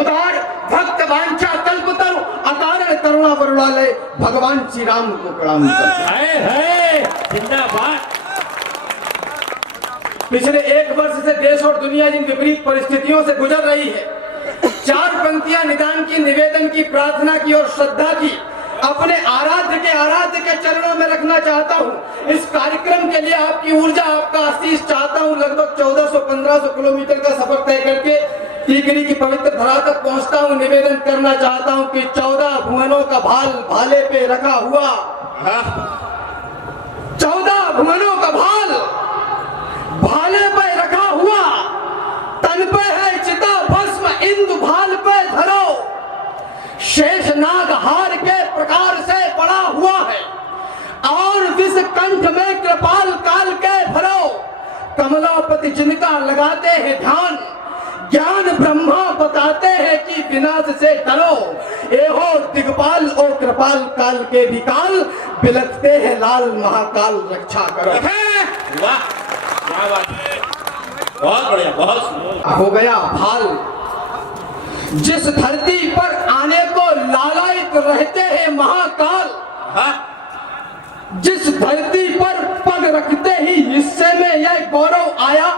उदार भक्त वांछा कल्पतरु अकारण करुणा वरुणालय भगवान श्री राम को प्रणाम करते है जिंदाबाद। पिछले 1 वर्ष से देश और दुनिया जिन विपरीत परिस्थितियों से गुजर रही है, 4 पंक्तियां निदान की, निवेदन की, प्रार्थना की और श्रद्धा की अपने आराध्य के चरणों में रखना चाहता हूं। इस कार्यक्रम के लिए आपकी ऊर्जा, आपका आशीष चाहता हूं। लगभग 1400-1500 किलोमीटर का सफर तय करके टीकरी की पवित्र धरा तक पहुंचता हूं। निवेदन करना चाहता हूं कि 14 भुवनों का भाल भाले पे रखा हुआ, 14 भुवनों का भाल भाले पे रखा हुआ, तन पे है चिता भस्म इंदु भाल पे धरो, शेष नाग हार के प्रकार से पड़ा हुआ है और विष कंठ में कृपाल काल के भरो, कमलापति जिनका लगाते हैं ध्यान, ज्ञान ब्रह्मा बताते हैं कि विनाश से डरो, एहो दिगपाल ओ कृपाल काल के विकाल, बिलखते हैं लाल महाकाल रक्षा करो। वाह क्या बात है, बहुत बढ़िया, बहुत हो गया भाल। जिस धरती पर आने को लालायित रहते हैं महाकाल, जिस धरती पर पग रखते ही हिस्से में यह गौरव आया,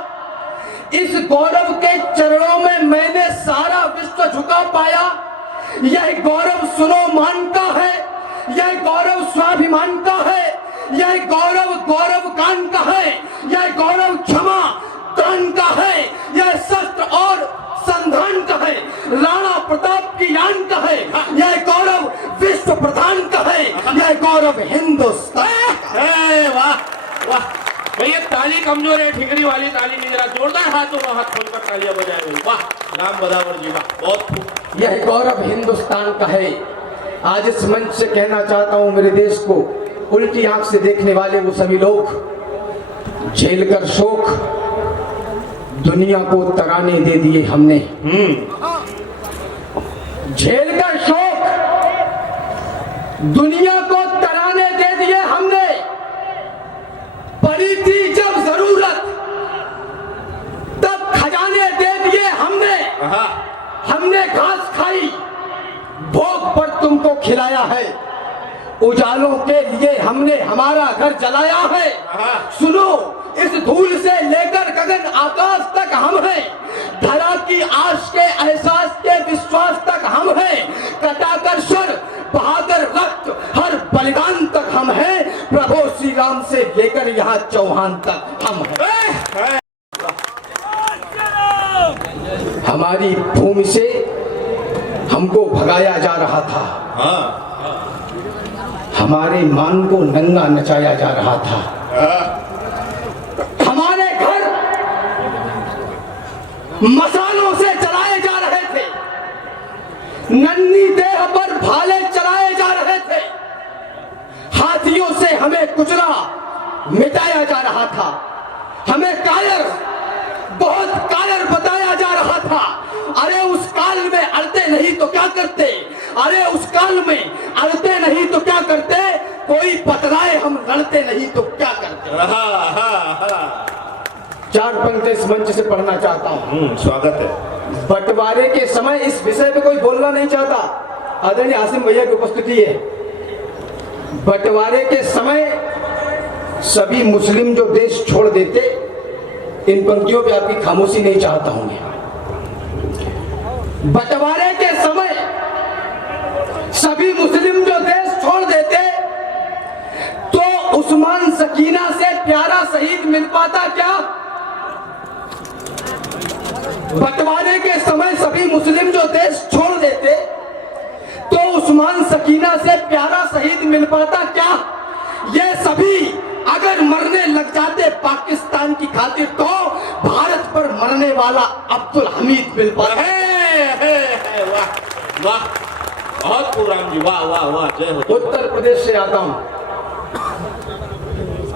इस गौरव के चरणों में मैंने सारा विश्व झुका पाया। यह गौरव सुनो मान का है, यह गौरव स्वाभिमान का है, यह गौरव गौरव कान का है, यह गौरव क्षमा त्राण का है, यह शस्त्र और संधान का है, राणा प्रताप की यान का है, यह गौरव विश्व प्रधान का है, यह गौरव हिंदुस्तान का है। वाह वाह भैया, ताली कमजोर है, ठिकरी वाली ताली नहीं, जरा जोरदार हाथों में हाथ खोलकर तालियां बजाए। वाह राम बदावर जी का बहुत खूब। यह गौरव हिंदुस्तान का है। आज इस मंच से कहना चाहता हूं, मेरे देश को उल्टी आंख से देखने वाले वो सभी लोग, झेलकर शोक दुनिया को तराने दे दिए हमने। झेलकर शोक दुनिया को तराने दे दिए हमने। पड़ी थी जब जरूरत तब खजाने दे दिए हमने। हमने घास खाई, भोग पर तुमको खिलाया है, उजालों के लिए हमने हमारा घर जलाया है। सुनो, इस धूल से लेकर गगन आकाश तक हम हैं, धरा की आश के एहसास के विश्वास तक हम हैं, कटाकर स्वर बहाकर रक्त हर बलिदान तक हम हैं, प्रभु श्री राम से लेकर यहाँ चौहान तक हम हैं। हमारी भूमि से हमको भगाया जा रहा था, हमारे मान को नंगा नचाया जा रहा था, हमारे घर मसालों से चलाए जा रहे थे, नन्ही देह पर भाले चलाए जा रहे थे, हाथियों से हमें कुचला मिटाया जा रहा था, हमें कायर, बहुत कायर बताया जा रहा था। अरे उस काल में अड़ते नहीं तो क्या करते, अरे उस काल में अड़ते नहीं तो क्या करते, कोई पतराए हम लड़ते नहीं तो क्या करते। 4 पंक्ति इस मंच से पढ़ना चाहता हूँ। स्वागत है। बंटवारे के समय इस विषय पे कोई बोलना नहीं चाहता, आदरणीय आसिम भैया की उपस्थिति है। बंटवारे के समय सभी मुस्लिम जो देश छोड़ देते, इन पंक्तियों पे आपकी खामोशी नहीं चाहता हूं मैं। बंटवारे के समय सभी मुस्लिम जो देश छोड़ देते तो उस्मान सकीना से प्यारा शहीद मिल पाता क्या? बंटवारे के समय सभी मुस्लिम जो देश छोड़ देते तो उस्मान सकीना से प्यारा शहीद मिल पाता क्या? ये सभी अगर मरने लग जाते पाकिस्तान की खातिर तो भारत पर मरने वाला अब्दुल हमीद मिल पाता। वाह वाह, बहुत पुरान जी, वाह वाह वाह, जय हो। उत्तर प्रदेश से आता हूं।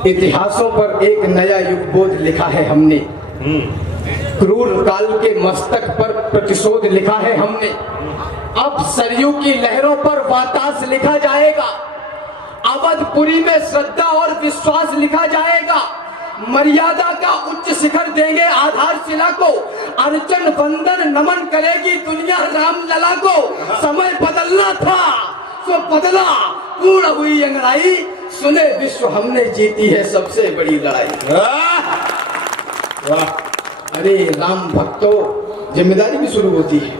इतिहासों पर एक नया युगबोध लिखा है हमने, क्रूर काल के मस्तक पर प्रतिशोध लिखा है हमने। अब सरयू की लहरों पर वातास लिखा जाएगा, अवधपुरी में श्रद्धा और विश्वास लिखा जाएगा, मर्यादा का उच्च शिखर देंगे आधारशिला को, अर्चन वंदन नमन करेगी दुनिया राम लला को। समय बदलना था सो बदला, पूर्ण हुई अंगड़ाई, सुने विश्व हमने जीती है सबसे बड़ी लड़ाई। वाह। अरे राम भक्तों, जिम्मेदारी भी शुरू होती है।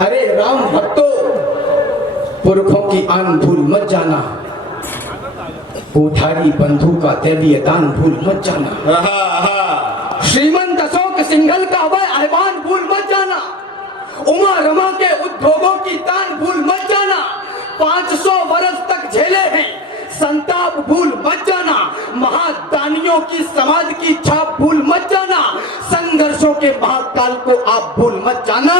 अरे राम भक्तों, पुरखों की आन भूल मत जाना, कोठारी बंधु का दैवीय दान भूल मत जाना, श्रीमंत अशोक सिंघल का वह आह्वान भूल मत जाना, उमा रमा के उद्योगों की तान भूल मत जाना, 500 वर्ष तक झेले हैं संताप भूल मत जाना, महादानियों की समाज की छाप भूल मत जाना, संघर्षों के महाकाल को आप भूल मत जाना,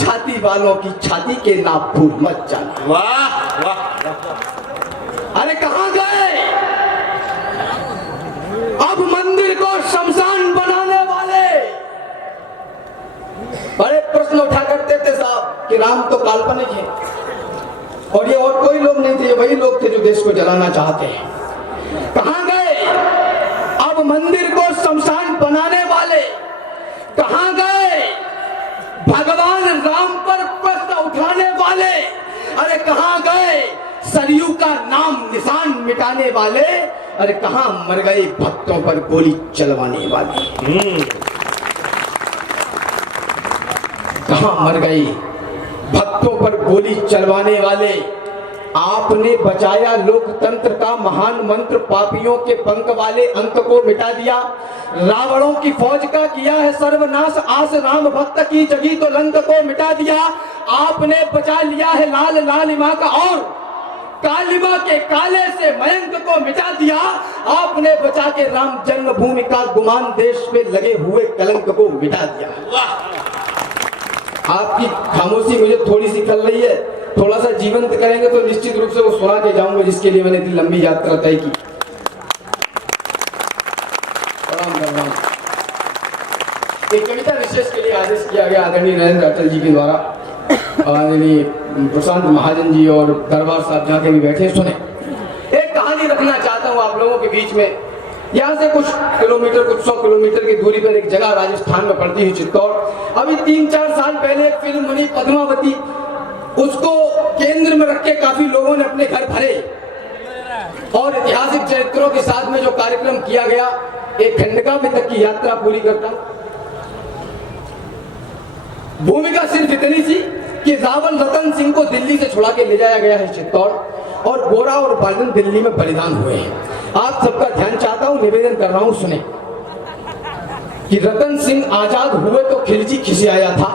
छाती वालों की छाती के नाप भूल मत जाना। वाह वाह। अरे कहां गए अब मंदिर को शमशान बनाने वाले? बड़े प्रश्न उठा करते थे साहब कि राम तो काल्पनिक है, और ये और कोई लोग नहीं थे, वही लोग थे जो देश को जलाना चाहते हैं। कहां गए अब मंदिर को शमशान बनाने वाले? कहां गए भगवान राम पर प्रश्न उठाने वाले? अरे कहां गए सरयू का नाम निशान मिटाने वाले? अरे कहां मर गए भक्तों पर गोली चलवाने वाले? कहां मर गए भक्तों पर गोली चलवाने वाले? आपने बचाया लोकतंत्र का महान मंत्र, पापियों के पंख वाले अंक को मिटा दिया, रावणों की फौज का किया है सर्वनाश, आस राम भक्त की जगी तो लंक को मिटा दिया। आपने बचा लिया है लाल लालिमा का, और कालिमा के काले से मयंक को मिटा दिया। आपने बचा के राम जन्मभूमि का गुमान, देश पे लगे हुए कलंक को मिटा दिया। आपकी खामोशी मुझे थोड़ी सी खल रही है, थोड़ा सा जीवंत करेंगे तो निश्चित रूप से वो सुना के जाऊंगा, जिसके लिए मैंने इतनी लंबी यात्रा तय की। एक कविता विशेष के लिए आदेश किया गया आदरणीय नरेंद्र अटल जी के द्वारा, आदरणीय प्रशांत महाजन जी और दरबार साहब जहाँ के भी बैठे, सुने। एक कहानी रखना चाहता हूँ आप लोगों के बीच में। यहाँ से कुछ किलोमीटर, कुछ 100 किलोमीटर की दूरी पर एक जगह राजस्थान में पड़ती हुई चित्तौड़, अभी 3-4 साल पहले एक फिल्म बनी पद्मावती, उसको केंद्र में रख के काफी लोगों ने अपने घर भरे, और ऐतिहासिक चरित्रों के साथ में जो कार्यक्रम किया गया, एक खंडका में तक की यात्रा पूरी करता। भूमिका सिर्फ इतनी सी कि रावल रतन सिंह को दिल्ली से छुड़ा के ले जाया गया है चित्तौड़, और गोरा और बालन दिल्ली में बलिदान हुए हैं। आप सबका ध्यान चाहता हूं, निवेदन कर रहा हूं, सुने कि रतन सिंह आजाद हुए तो खिलजी खिसियाया था,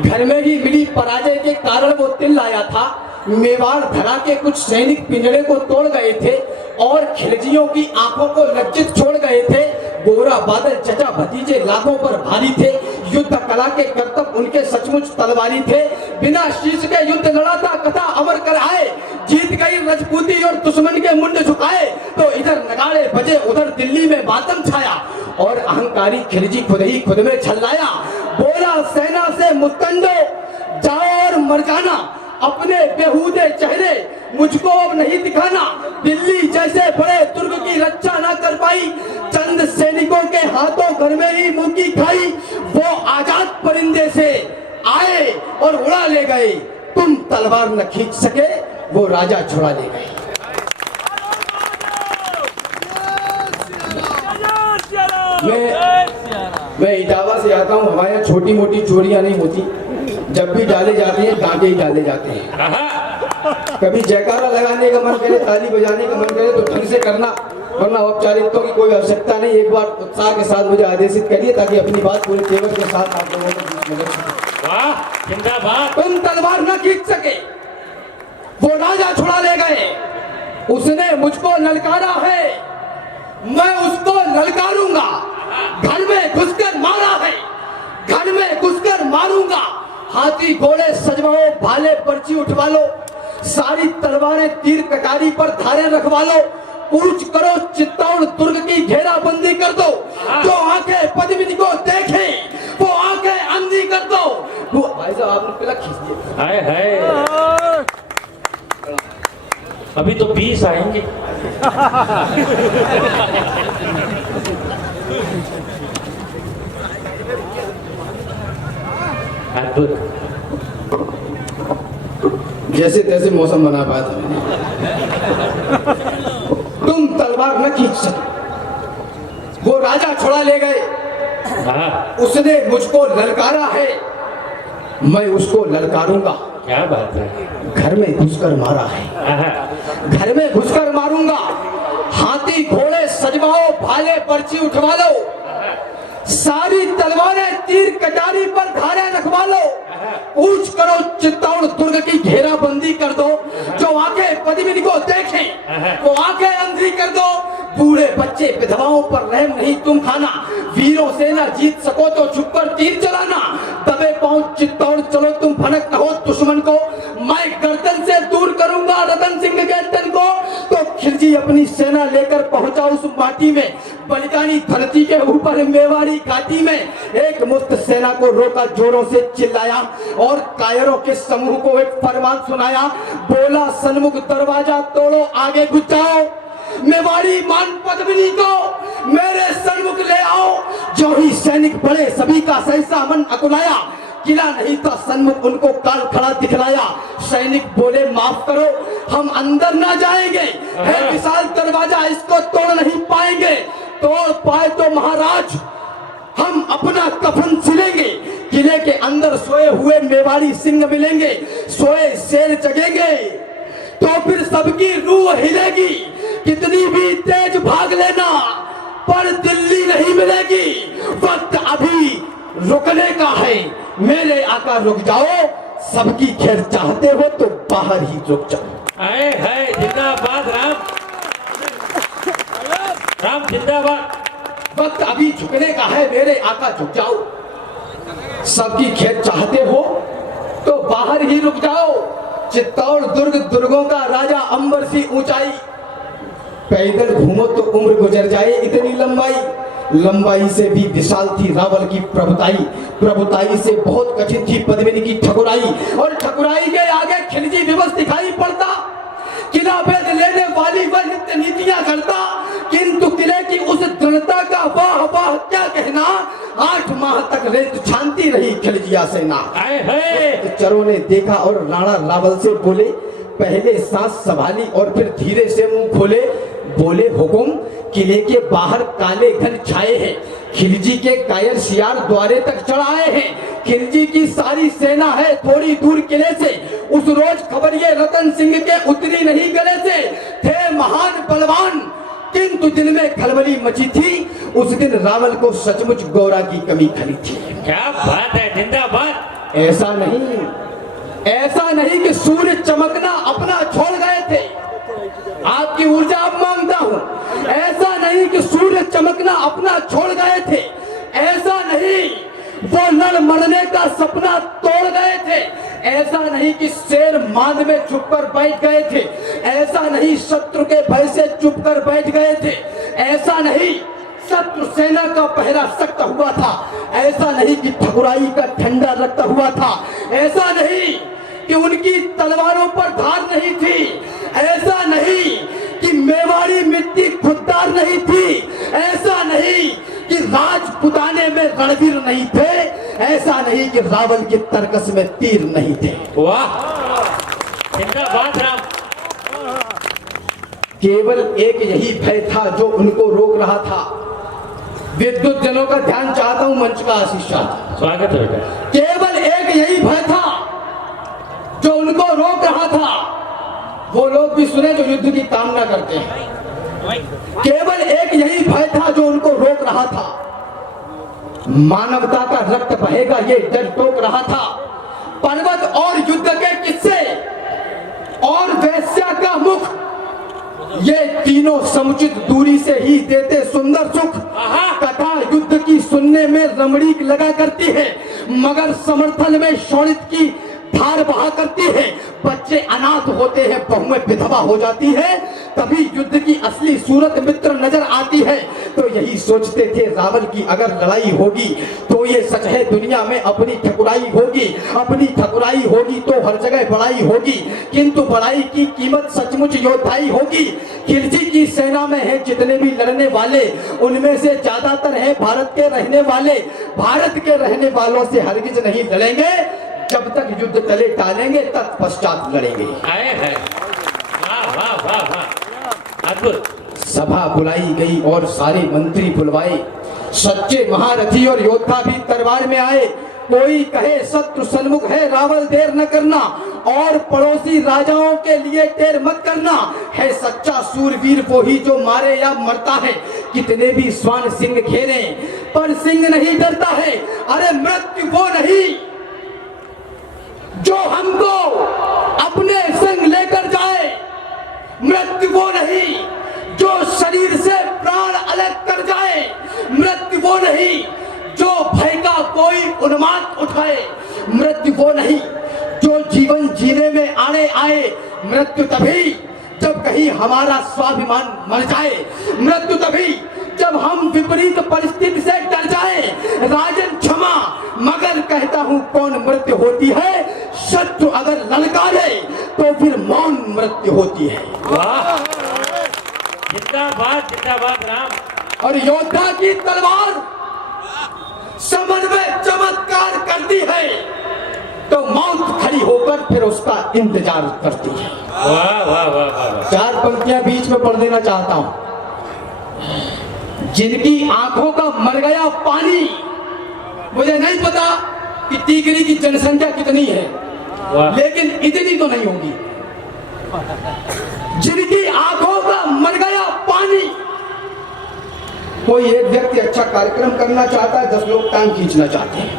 घर में ही मिली पराजय के कारण वो तिल आया था, मेवाड़ धरा के कुछ सैनिक पिंजरे को तोड़ गए थे, और खिलजियों की आंखों को लज्जित छोड़ गए थे। गोरा बादल चचा भतीजे लाखों पर भारी थे, युद्ध कला के करतब उनके सचमुच तलवारी थे, बिना शीश के युद्ध लड़ा था कथा अमर कर आए, जीत गई रजपूती और दुश्मन के मुंड झुकाए, तो इधर नगाड़े बजे उधर दिल्ली में मातम छाया, और अहंकारी खिलजी खुद ही खुद में छल्लाया, बोला सेना से मुस्तंदो जाओ और मर जाना, अपने बेहूदे चेहरे मुझको अब नहीं दिखाना, दिल्ली जैसे बड़े दुर्ग की रक्षा ना कर पाई, चंद सैनिकों के हाथों घर में ही मुंह की खाई, वो आजाद परिंदे से आए और उड़ा ले गए, तुम तलवार न खींच सके, वो राजा छुड़ा ले गए। मैं इटावा से आता हूँ, हमारे यहाँ छोटी मोटी चोरियां नहीं होती, जब भी डाले जाते हैं डांटे ही डाले जाते हैं। कभी जयकारा लगाने का मन करे, ताली बजाने का मन करे तो ढंग से करना, वरना औपचारिकताओं की कोई आवश्यकता नहीं। एक बार उत्साह के साथ मुझे आदेशित करिए ताकि अपनी बात पूरे तेवर के साथ आप लोगों को मदद सके। वाह जिंदाबाद। तुम तलवार न खींच सके, वो राजा छुड़ा ले गए, उसने मुझको ललकारा है, मैं उसको ललकारूंगा, घर में घुसकर मारा है, घर में घुसकर मारूंगा, हाथी घोड़े सजवाओ, भाले पर्ची उठवा लो, सारी तलवारें तीर कटारी पर धारे रखवा लो, कूच करो चित्तौड़ दुर्ग की घेराबंदी कर दो, जो आंखें पद्मिनी को देखे वो आंखें अंधी कर दो। वो भाई साहब आपने पहला खींच दिया। हाय हाय, अभी तो 20 आएंगे। अद्भुत। जैसे तैसे मौसम बना पाया था मैंने। तुम तलवार न खींच सके, वो राजा छुड़ा ले गए, हाँ, उसने मुझको ललकारा है, मैं उसको ललकारूंगा। क्या बात है। घर में घुसकर मारा है, हाँ, घर में घुसकर मारूंगा। हाथी घोड़े सजवाओ, भाले पर्ची उठवा लो, सारी तलवारें तीर कटारी पर धारे रखवा लो। पूछ करो चित्तौड़ दुर्ग की घेराबंदी कर दो, जो आंखें पद्मिनी को देखें वो आंखें अंधी कर दो। बूढ़े बच्चे विधवाओं पर रहम नहीं तुम खाना, वीरों से ना जीत सको तो छुपकर तीर चलाना। दबे पांव चित्तौड़ चलो तुम भनक न हो दुश्मन को, मैं गर्दन से दूर करूंगा रतन सिंह के तन को। तो खिलजी अपनी सेना लेकर पहुंचा उस माटी में, बलिदानी धरती के ऊपर मेवाड़ी घाटी में। एक मुक्त सेना को रोका, जोरों से चिल्लाया और कायरों के समूह को एक फरमान सुनाया। बोला सन्मुख दरवाजा तोड़ो, आगे घुस जाओ, मेवाड़ी मान पद्मिनी को मेरे सन्मुख ले आओ। जो ही सैनिक बड़े सभी का सहसा मन अकुलाया, किला नहीं था सन्मुख उनको काल खड़ा दिखलाया। सैनिक बोले माफ करो हम अंदर ना जाएंगे, है विशाल दरवाजा इसको तोड़ नहीं पाएंगे। तोड़ पाए तो महाराज हम अपना कफन सिलेंगे, किले के अंदर सोए हुए मेवाड़ी सिंह मिलेंगे, सोए शेर जगेंगे तो फिर सबकी रूह हिलेगी। कितनी भी तेज भाग लेना पर दिल्ली नहीं मिलेगी, वक्त अभी रुकने का है, मेरे आका रुक जाओ। सबकी खैर चाहते हो तो बाहर ही रुक जाओ। आए हाय, जिंदाबाद राम, राम जिंदाबाद। वक्त अभी झुकने का है, मेरे आका झुक जाओ। सबकी खैर चाहते हो तो बाहर ही रुक जाओ। चित्तौड़ दुर्ग दुर्गों का राजा, अंबर सी ऊंचाई, पैदल घूमो तो उम्र गुजर जाए इतनी लंबाई। लंबाई से भी विशाल थी रावल की प्रभुताई, प्रभुताई से बहुत कठिन थी पद्मिनी की ठकुराई, और ठकुराई के आगे खिलजी दिवस दिखाई पड़ता। किला भेद लेने वाली वह नित्य नीतियां करता, किंतु किले की उस दृढ़ता का वाह वाह क्या कहना। 8 माह तक रेत छानती रही खिलजिया सेना। चरों ने देखा और राणा रावल से बोले, पहले सांस संभाली और फिर धीरे से मुंह खोले। बोले हुकुम, किले के बाहर काले घन छाए हैं, खिलजी के कायर शियार द्वारे तक चढ़ाए हैं। खिलजी की सारी सेना है थोड़ी दूर किले से। उस रोज खबर ये रतन सिंह के उतरी नहीं गले से। थे महान बलवान किंतु दिल में खलबली मची थी, उस दिन रावल को सचमुच गौरा की कमी खली थी। क्या बात है, जिंदाबाद। ऐसा नहीं कि सूर्य चमकना अपना छोड़ गए थे, आपकी ऊर्जा अब मांगता हूं। ऐसा नहीं कि सूर्य चमकना अपना छोड़ गए थे, ऐसा नहीं वो लड़ मरने का सपना तोड़ गए थे, ऐसा नहीं कि शेर मांद में छुपकर बैठ गए थे, ऐसा नहीं शत्रु के भय से चुपकर बैठ गए थे, ऐसा नहीं शत्रु सेना का पहरा सख्त हुआ था, ऐसा नहीं कि ठकुराई का ठंडा रखता हुआ था, ऐसा नहीं कि उनकी तलवारों पर धार नहीं थी, ऐसा नहीं कि मेवाड़ी मिट्टी खुददार नहीं थी, ऐसा नहीं कि राजपुताने में रणवीर नहीं थे, ऐसा नहीं कि रावल के तरकस में तीर नहीं थे। वाह, जिंदाबाद राम। केवल एक यही भय था जो उनको रोक रहा था। विद्युत जनों का ध्यान चाहता हूं, मंच का आशीष चाहता हूं। स्वागत है। केवल एक यही भय था जो उनको रोक रहा था। वो लोग भी सुने जो युद्ध की कामना करते हैं। केवल एक यही भय था जो उनको रोक रहा था। मानवता का रक्त बहेगा ये डर टोक रहा था। पर्वत और युद्ध के किस्से और वैश्या का मुख, ये तीनों समुचित दूरी से ही देते सुंदर सुख। कथा युद्ध की सुनने में रमणी लगा करती है, मगर समर्थन में शोणित की धार बहा करती है। बच्चे अनाथ होते हैं, बहुएं विधवा हो जाती है, तभी युद्ध की असली सूरत मित्र नजर आती है। तो यही सोचते थे रावण की अगर लड़ाई होगी तो ये सच है दुनिया में अपनी ठकुराई होगी, अपनी ठकुराई होगी तो हर जगह बड़ाई होगी, किंतु बड़ाई की कीमत सचमुच योद्धाई होगी। खिलजी की सेना में है जितने भी लड़ने वाले, उनमें से ज्यादातर है भारत के रहने वाले। भारत के रहने वालों से हरगिज नहीं लड़ेंगे, जब तक युद्ध तले टालेंगे तत्पश्चात लड़ेंगे। वाह वाह वाह वाह, अद्भुत। सभा बुलाई गई और सारे मंत्री बुलवाए, सच्चे महारथी और योद्धा भी दरबार में आए। कोई कहे शत्रु सन्मुख है रावण देर न करना, और पड़ोसी राजाओं के लिए देर मत करना। है सच्चा सूरवीर वो ही जो मारे या मरता है, कितने भी स्वान सिंह घेरे पर सिंह नहीं डरता है। अरे मृत्यु वो नहीं जो हमको अपने संग लेकर जाए, मृत्यु वो नहीं जो शरीर से प्राण अलग कर जाए, मृत्यु वो नहीं जो भय का कोई उन्माद उठाए, मृत्यु वो नहीं जो जीवन जीने में आने आए। मृत्यु तभी जब कहीं हमारा स्वाभिमान मर जाए, मृत्यु तभी जब हम विपरीत परिस्थिति से डर जाए। राजन क्षमा मगर कहता हूं कौन मृत्यु होती है, शत्रु अगर ललकारे तो फिर मौन मृत्यु होती है। वाह, जिंदाबाद जिंदाबाद राम। और योद्धा की तलवार समन में चमत्कार करती है तो मौत खड़ी होकर फिर उसका इंतजार करती है। वाह वाह वाह वाह। चार पंक्तियां बीच में पढ़ देना चाहता हूं। जिनकी आंखों का मर गया पानी, मुझे नहीं पता कि टीकरी की जनसंख्या कितनी है, लेकिन इतनी तो नहीं होगी। जिनकी आंखों का मर गया पानी, कोई एक व्यक्ति अच्छा कार्यक्रम करना चाहता है, 10 लोग टांग खींचना चाहते हैं।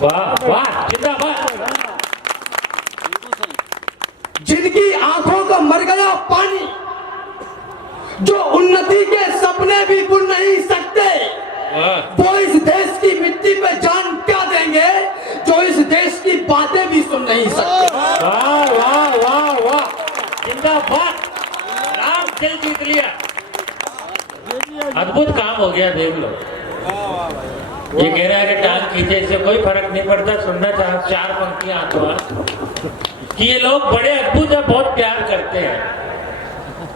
वाह वाह जिंदाबाद। जिनकी आंखों का मर गया पानी, जो उन्नति के सपने भी बुन नहीं सकते, वो इस देश की मिट्टी पे जान क्या देंगे जो इस देश की बातें भी सुन नहीं सकते। वाह वाह वाह वाह जिंदाबाद। राम दिल जीत लिया, अद्भुत काम हो गया। देख लो, ये कह रहा है कि टांग खींचे इससे कोई फर्क नहीं पड़ता। सुनना चाह चार पंक्तियां तो कि ये लोग बड़े अद्भुत है, बहुत प्यार करते हैं।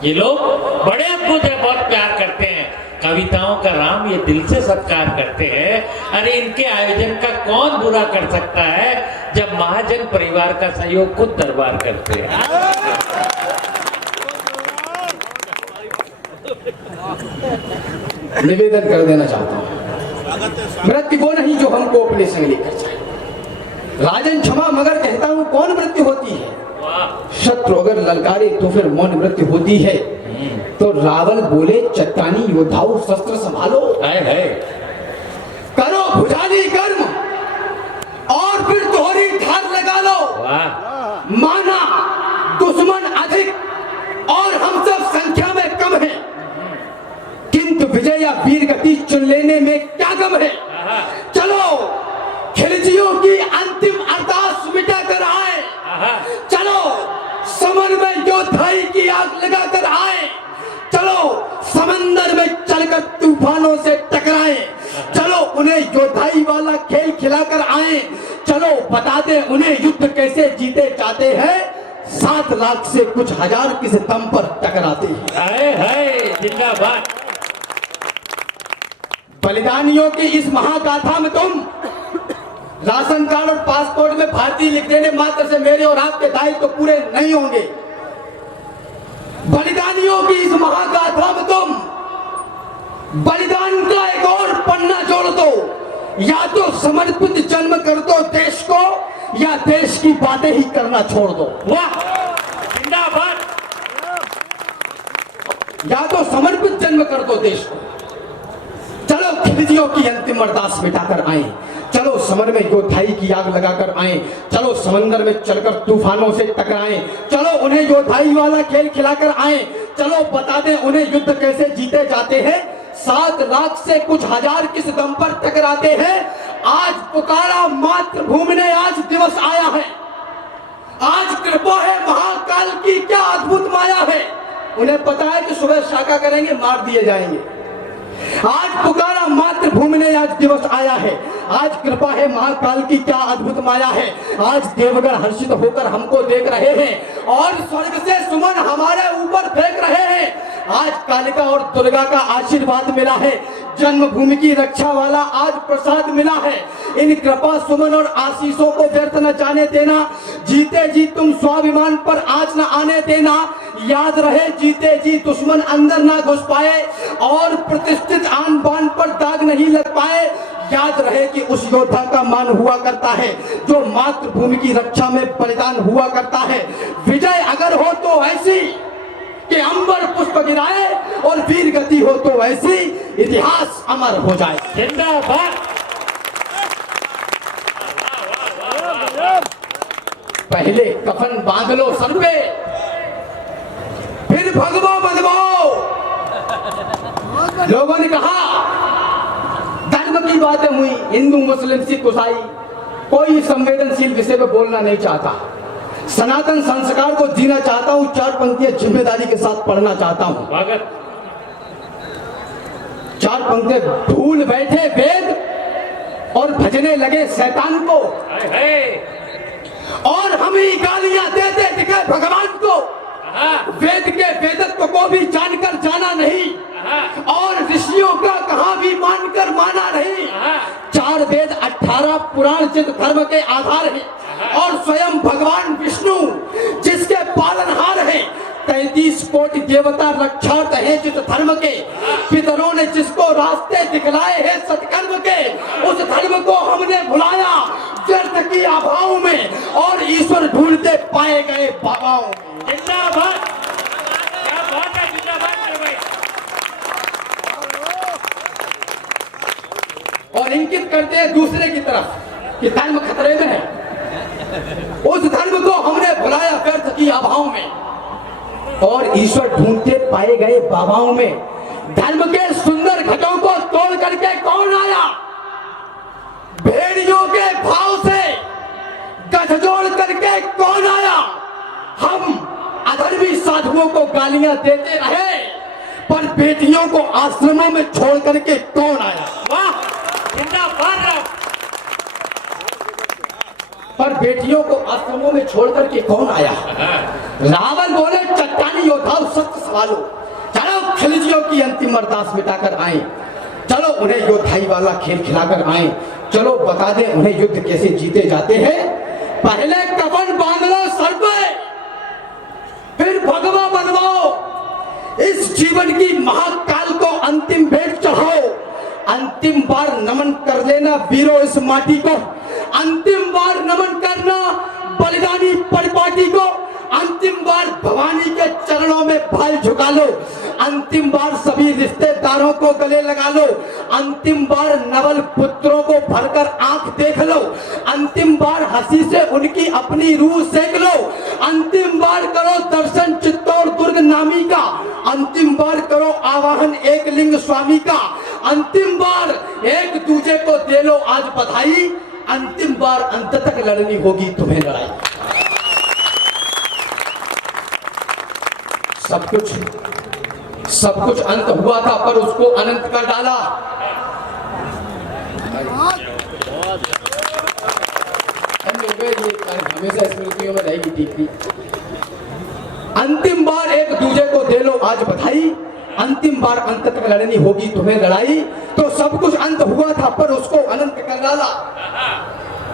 ये लोग बड़े अद्भुत है, बहुत प्यार करते हैं। कविताओं का राम ये दिल से सत्कार करते हैं। अरे इनके आयोजन का कौन बुरा कर सकता है जब महाजन परिवार का सहयोग खुद दरबार करते हैं। निवेदन कर देना चाहता हूं, मृत्यु वो नहीं जो हमको अपने संग लेकर जाए। राजन क्षमा मगर कहता हूं कौन मृत्यु होती है, शत्रु अगर ललकारे तो फिर मौन मृत्यु होती है। तो रावण बोले चट्टानी योद्धाओं शस्त्र संभालो, करो भुजाली गर्म और फिर दोहरी धार लगा लो। माना दुश्मन अधिक और हम सब संख्या में कम है, किंतु विजय या वीर गति चुन लेने में क्या गम है। चलो खिलजियों की अंतिम अरदास मिटा कर आए, चलो समर में योद्धाई की आग लगा कर आए, चलो समंदर में चलकर तूफानों से टकराए, चलो उन्हें योद्धाई वाला खेल खिलाकर आए, चलो बता दे उन्हें युद्ध कैसे जीते जाते हैं। 7 लाख से कुछ हजार किस दम पर टकराते हैं। जिंदाबाद। बलिदानियों की इस महागाथा में तुम राशन कार्ड और पासपोर्ट में भारतीय लिख देने मात्र से मेरे और आपके दायित्व तो पूरे नहीं होंगे। बलिदानियों की इस महागाथा में तुम बलिदान का एक और पन्ना जोड़ दो, या तो समर्पित जन्म कर दो देश को, या देश की बातें ही करना छोड़ दो। वाह जिंदाबाद। या तो समर्पित जन्म कर दो देश को। चलो खिलजियों की अंतिम अरदास मिटाकर आए, चलो समर में योद्धाई की आग लगाकर आए, चलो समंदर में चलकर तूफानों से टकराएं, चलो उन्हें योद्धाई वाला खेल खिलाकर आए, चलो बता दें उन्हें युद्ध कैसे जीते जाते हैं। 7 लाख से कुछ हजार किस दम पर टकराते हैं। आज पुकारा मातृभूमि ने, आज दिवस आया है, आज कृपा है महाकाल की क्या अद्भुत माया है। उन्हें पता है कि सुबह शाखा करेंगे मार दिए जाएंगे। आज पुकारा मातृभूमि ने आज दिवस आया है, आज कृपा है महाकाल की क्या अद्भुत माया है। आज देवगण हर्षित होकर हमको देख रहे हैं और स्वर्ग से सुमन हमारे ऊपर फेंक रहे हैं। आज कालिका और दुर्गा का आशीर्वाद मिला है, जन्मभूमि की रक्षा वाला आज प्रसाद मिला है। इन कृपा सुमन और आशीषों को व्यर्थ न जाने देना, जीते जी तुम स्वाभिमान पर आंच न आने देना। याद रहे जीते जी दुश्मन अंदर ना घुस पाए और प्रतिष्ठित आन बान पर दाग नहीं लग पाए। याद रहे कि उस योद्धा का मान हुआ करता है जो मातृभूमि की रक्षा में बलिदान हुआ करता है। विजय अगर हो तो ऐसी कि अंबर पुष्प गिराए और वीर गति हो तो ऐसी इतिहास अमर हो जाए। जिंदाबाद। पहले कफन बांध लो सर पे, फिर भगवो बदबो। लोगों ने कहा धर्म की बातें हुई, हिंदू मुस्लिम सिख ईसाई, कोई संवेदनशील विषय पे बोलना नहीं चाहता। सनातन संस्कार को जीना चाहता हूं, चार पंक्तियां जिम्मेदारी के साथ पढ़ना चाहता हूं। चार पंक्तियां भूल बैठे वेद और भजने लगे शैतान को, और हम ही गालियां देते दिखे भगवान को। वेद के वेदत्व को भी जानकर जाना नहीं और ऋषियों का कहा भी मानकर माना नहीं। चार वेद 18 पुराण जित धर्म के आधार हैं और स्वयं भगवान विष्णु जिसके पालनहार हैं। 33 कोटि देवता रक्षार्थ हैं जिस धर्म के, पितरों ने जिसको रास्ते दिखलाए हैं सत्कर्म के, उस धर्म को हमने भुलाया व्यर्थ की अभाव में और ईश्वर ढूंढते पाए गए बाबाओं में। जिंदाबाद। क्या बात है, जिंदाबाद भाई। और इंकित करते हैं दूसरे की तरफ कि धर्म खतरे में है। उस धर्म को हमने भुलाया व्यर्थ की अभाव में और ईश्वर ढूंढते पाए गए बाबाओं में। धर्म के सुंदर घटों को तोड़ करके कौन आया? भेड़ियों के भाव से गठजोड़ करके कौन आया? हम अधर्मी साधुओं को गालियां देते रहे पर बेटियों को आश्रमों में छोड़ करके कौन आया? वाह, जिंदाबाद। पर बेटियों को आश्रमों में छोड़ करके कौन आया? रावण बोले चट्टानी योद्धाओं सख्त सवालों, चलो खिलजियों की अंतिम अरदास मिटाकर आए, चलो उन्हें योद्धाई वाला खेल खिलाकर आए, चलो बता दें उन्हें युद्ध कैसे जीते जाते हैं। पहले कफन बांध लो सर पे, फिर भगवा बनवाओ। इस जीवन की महाकाल को अंतिम भेंट चढ़ाओ। अंतिम बार नमन कर लेना वीरों इस माटी को, अंतिम बार नमन करना बलिदानी परिपाटी को, अंतिम बार भवानी के चरणों में भाल झुका लो, अंतिम बार सभी रिश्तेदारों को गले लगा लो, अंतिम बार नवल पुत्रों को भरकर आंख देख लो, अंतिम बार हंसी से उनकी अपनी रूह सेक लो, अंतिम बार करो दर्शन चित्तौड़ दुर्ग नामी का, अंतिम बार करो आवाहन एक लिंग स्वामी का, अंतिम बार एक दूजे को दे लो आज बधाई, अंतिम बार अंत तक लड़नी होगी तुम्हें लड़ाई। सब कुछ अंत हुआ था पर उसको अनंत कर डाला। हमेशा स्मृतियों में रहेगी टीकी। अंतिम बार एक दूजे को दे लो आज बधाई, अंतिम बार अंत तक लड़नी होगी तुम्हें लड़ाई। तो सब कुछ अंत हुआ था पर उसको अनंत कर डाला।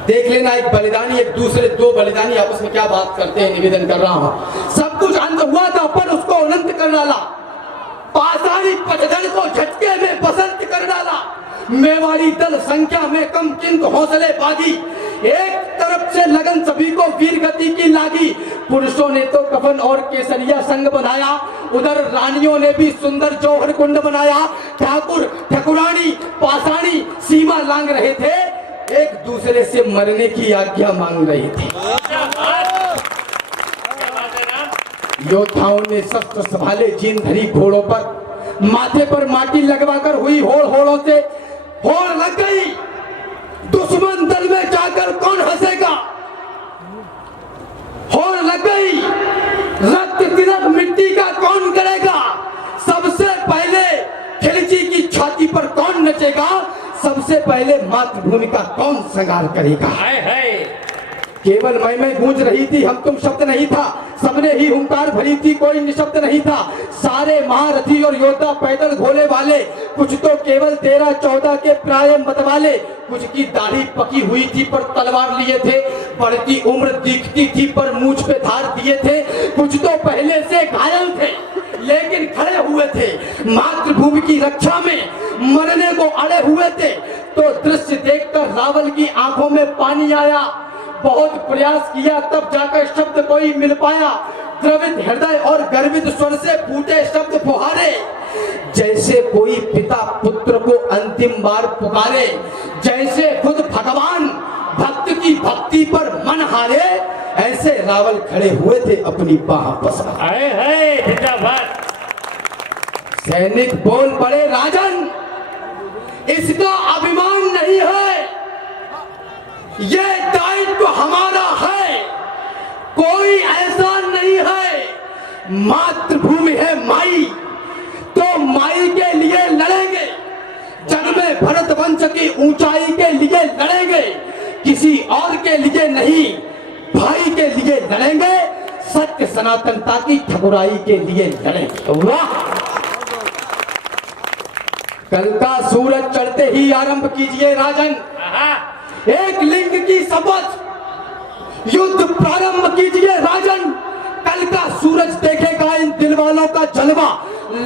देख लेना एक बलिदानी एक दूसरे दो बलिदानी आपस में क्या बात करते हैं, निवेदन कर रहा हूं। सब कुछ अंत हुआ था पर उसको अनंत कर डाला। पाषाणी पटधर को झटके में बसंत कर डाला। मेवाड़ी दल संख्या में कम किंतु हौसले बागी, एक तरफ से लगन सभी को वीर गति की लागी। पुरुषों ने तो कफन और केसरिया संग बनाया, उधर रानियों ने भी सुंदर जौहर कुंड बनाया। ठाकुर ठाकुरानी पाषाणी सीमा लांग रहे थे, एक दूसरे से मरने की आज्ञा मांग रहे थे। योद्धाओं ने शस्त्र संभाले जीन धरी घोड़ों पर, माथे पर माटी लगवाकर हुई होड़ होड़ों से होड़ लग गई। दुश्मन दल में जाकर कौन हंसेगा? होड़ लग गई, रक्त तिलक मिट्टी का कौन करेगा? बचेगा, सबसे पहले मातृभूमि का कौन श्रृंगार करेगा? हाय हाय। केवल मैं गूंज रही थी, हम तुम शब्द नहीं था, सबने ही हुंकार भरी थी, कोई निशब्द नहीं था। सारे महारथी और योद्धा पैदल घोले वाले, कुछ तो केवल 13-14 के प्राय मतवाले, कुछ की दाढ़ी पकी हुई थी पर तलवार लिए थे, बढ़ती उम्र दिखती थी पर मूंछ पे धार दिए थे, कुछ तो पहले से घायल थे लेकिन खड़े हुए थे, मातृभूमि की रक्षा में मरने को अड़े हुए थे। तो दृश्य देखकर रावल की आंखों में पानी आया, बहुत प्रयास किया तब जाकर शब्द कोई मिल पाया, द्रवित हृदय और गर्वित स्वर से फूटे शब्द फुहारे, जैसे कोई पिता पुत्र को अंतिम बार पुकारे, जैसे खुद भगवान भक्त की भक्ति पर मन हारे, ऐसे रावल खड़े हुए थे अपनी बाह पसार। हाय हाय जिंदाबाद। सैनिक बोल पड़े, राजन इसका अभिमान नहीं है, ये दायित्व हमारा है, कोई ऐसा नहीं है, मातृभूमि है माई, तो माई के लिए लड़ेंगे, जग में भरत वंश की ऊंचाई के लिए लड़ेंगे, किसी और के लिए नहीं, भाई के लिए लड़ेंगे, सत्य सनातनता की ठकुराई के लिए लड़ेंगे। वाह! कल का सूरज चढ़ते ही आरंभ कीजिए राजन, एक लिंग की शपथ, युद्ध प्रारंभ कीजिए राजन, कल का सूरज देखेगा इन दिल वालों का जलवा,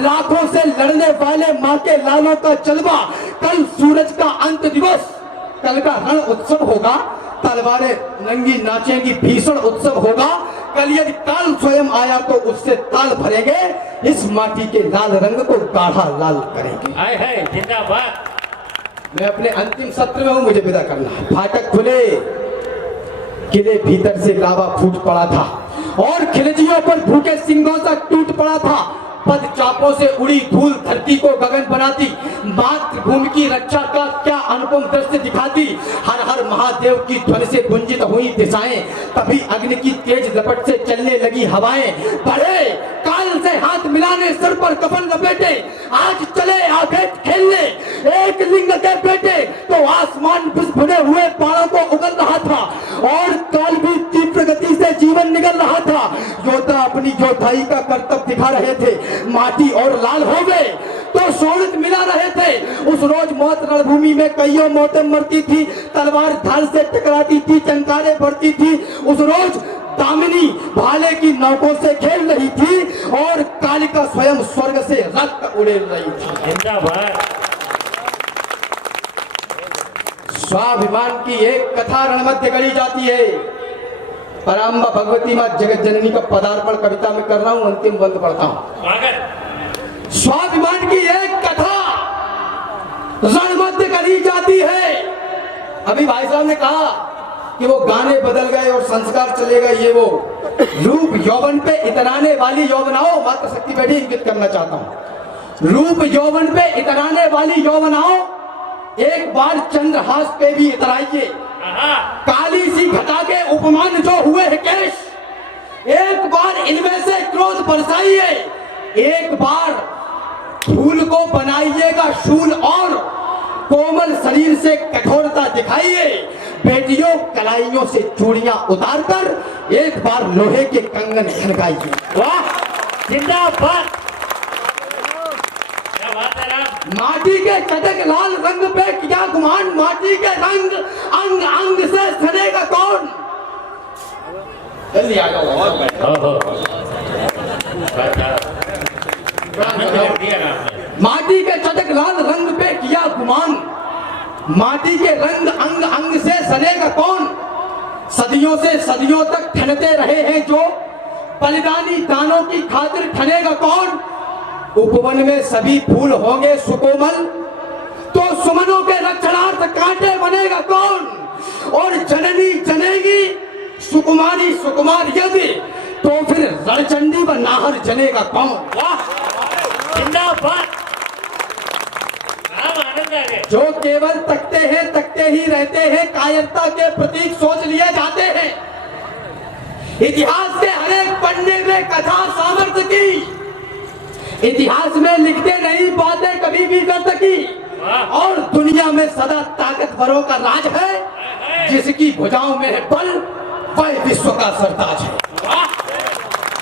लाखों से लड़ने वाले माँ के लालों का जलवा, कल सूरज का अंत दिवस, कल का रण उत्सव होगा, तलवारें नंगी नाचेंगी, भीषण उत्सव होगा, कल यदि काल स्वयं आया तो उससे ताल भरेंगे, इस माटी के लाल रंग को गाढ़ा लाल करेंगे। हाय हाय जिंदाबाद। मैं अपने अंतिम सत्र में हूं, मुझे विदा करना है। फाटक खुले, किले भीतर से लावा फूट पड़ा था और खिलजियों पर भूखे सिंगों सा टूट पड़ा था, पद चापों से उड़ी धूल धरती को गगन बनाती, मातृभूमि की रक्षा का क्या अनुपम दृश्य दिखाती, हर हर महादेव की ध्वनि से गुंजित हुई दिशाएं, तभी अग्नि की तेज लपट से चलने लगी हवाएं, बढ़े काल से हाथ मिलाने, सर पर कफन लपेटे, आज चले आगे खेलने, एक लिंग के बेटे, तो आसमान भुने हुए पहाड़ों को उगल रहा था और काल भी तीव्र गति से जीवन निकल रहा था, योद्धा अपनी योद्धाई का कर्तव्य दिखा रहे थे, माटी और लाल हो गए तो शोणित मिला रहे थे, उस रोज मौत रणभूमि में कईयों मौतें मरती थी, तलवार धार से टकराती थी, टंकारें बढ़ती थी, उस रोज दामिनी भाले की नौकों से खेल रही थी और कालिका स्वयं स्वर्ग से रक्त उड़ेल रही थी। जिंदाबाद। स्वाभिमान की एक कथा रणमध्य गढ़ी जाती है, पराम्बा भगवती मां जगत जननी का पदार्पण कविता में कर रहा हूं, अंतिम बंद पढ़ता हूं। स्वाभिमान की एक कथा रणमध्य गढ़ी जाती है। अभी भाई साहब ने कहा कि वो गाने बदल गए और संस्कार चलेगा, ये वो रूप यौवन पे इतराने वाली यौवनाओं, मात्र शक्ति बैठी इंगित करना चाहता हूं, रूप यौवन पे इतराने वाली यौवनाओं, एक बार चंद्रहास पे भी इतराइए, काली सी घटा के उपमान जो हुए हैं केश, एक बार इनमें से क्रोध बरसाइए, एक बार फूल को बनाइएगा शूल और कोमल शरीर से कठोरता दिखाइए, बेटियों कलाइयों से चूड़ियां उतारकर एक बार लोहे के कंगन खनकाइए। वाह जिंदाबाद। माटी के चटक लाल रंग पे किया गुमान, माटी के रंग अंग अंग से सनेगा कौन? जल्दी आ जाओ। माटी के चटक लाल रंग पे किया गुमान, माटी के रंग अंग अंग से सनेगा कौन? सदियों से सदियों तक ठनते रहे हैं जो, बलिदानी दानों की खातिर ठनेगा कौन? उपवन में सभी फूल होंगे सुकोमल, तो सुमनों के रक्षणार्थ कांटे बनेगा कौन? और जननी जनेगी सुकुमारी सुकुमार यदि, तो फिर रणचंडी व नाहर जनेगा कौन? वाह जिंदाबाद। आनंद आ गया। जो केवल तकते ही रहते हैं, कायरता के प्रतीक सोच लिए जाते हैं, इतिहास के हरेक पन्ने में कथा सामर्थ्य की, इतिहास में लिखते नहीं पाते कभी भी व्यर्थ की, और दुनिया में सदा ताकतवरों का राज है, जिसकी भुजाओं में है बल, वह विश्व का सरताज है। वाह,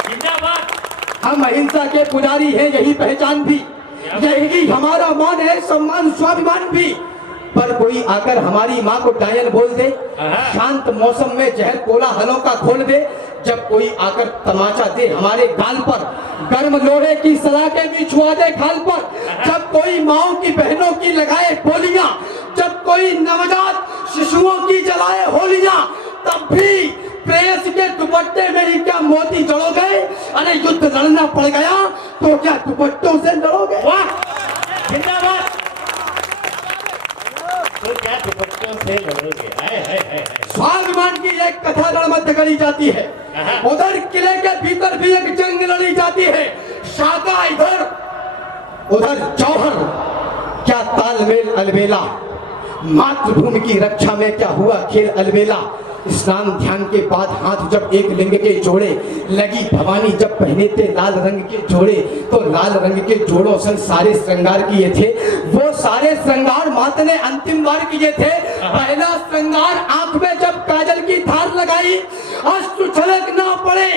जिंदाबाद। हम अहिंसा के पुजारी हैं, यही पहचान भी, यही हमारा मान है, सम्मान स्वाभिमान भी। पर कोई आकर हमारी माँ को डायन बोल दे, शांत मौसम में जहर कोलाहलों का खोल दे, जब कोई आकर तमाचा दे हमारे गाल पर, गर्म लोहे की सलाखें भी छुआ दे खाल पर, जब कोई माओ की बहनों की लगाए बोलियां, जब कोई नवजात शिशुओं की जलाए होलियां, तब भी प्रेयसी के दुपट्टे में ही क्या मोती जलोगे? अरे युद्ध लड़ना पड़ गया तो क्या दुपट्टों से लड़ोगे? वाह, जिंदाबाद। तो क्या दुपट्टों से लड़ोगे? हाय हाय हाय। स्वाभिमान की एक कथा रणमध्य करी जाती है, उधर किले के भीतर भी एक जंग लड़ी जाती है। शाका इधर, उधर जौहर, क्या तालमेल अलबेला, मातृभूमि की रक्षा में क्या हुआ खेल अलबेला। स्नान ध्यान के बाद हाथ जब एक लिंग के जोड़े, लगी भवानी जब पहने थे लाल रंग के जोड़े, तो लाल रंग के जोड़ों संग सारे श्रृंगार किए थे। वो सारे श्रृंगार माता ने अंतिम बार किए थे। पहला श्रृंगार आंख में जब काजल की धार लगाई, अश्रु छलक ना पड़े,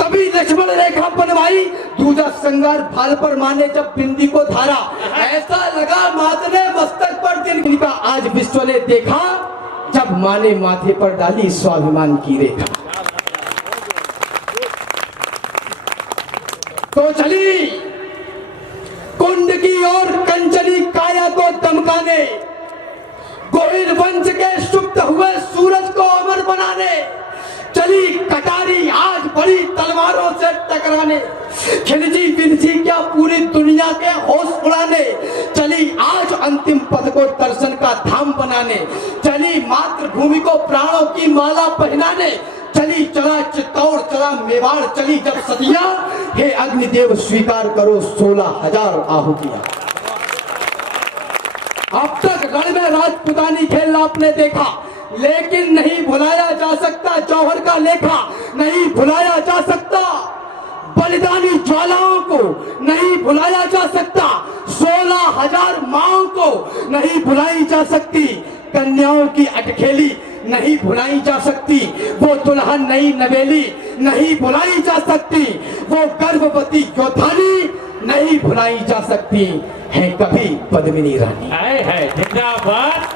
तभी लक्ष्मण रेखा बनवाई। दूजा श्रृंगार भाल पर माने जब बिंदी को धारा, ऐसा लगा माता ने मस्तक पर दिन का आज विश्व ने देखा, जब माने माथे पर डाली स्वाभिमान की रेखा। तो चली कुंड की ओर कंचनी काया को दमकाने, गोहिल वंश के सुप्त हुए सूरज को अमर बनाने, चली कटारी आज बड़ी तलवारों से टकराने, खिलजी बिलजी क्या पूरी दुनिया के होश उड़ाने, चली आज अंतिम पद को दर्शन का धाम बनाने, चली मातृभूमि को प्राणों की माला पहनाने, चली चला चित्तौड़, चला मेवाड़, चली जब सतिया, हे अग्निदेव स्वीकार करो 16,000 आहुतियां। अब तक रण में राजपुतानी खेल आपने देखा, लेकिन नहीं भुलाया जा सकता जौहर का लेखा, नहीं भुलाया जा सकता बलिदानी ज्वालाओं को, नहीं भुलाया जा सकता 16,000 माओं को, नहीं भुलाई जा सकती कन्याओं की अटखेली, नहीं भुलाई जा सकती वो दुल्हन नई नवेली, नहीं भुलाई जा सकती वो गर्भवती योद्धानी, नहीं भुलाई जा सकती है कभी पद्मिनी रानी। हाय हाय, जिंदाबाद।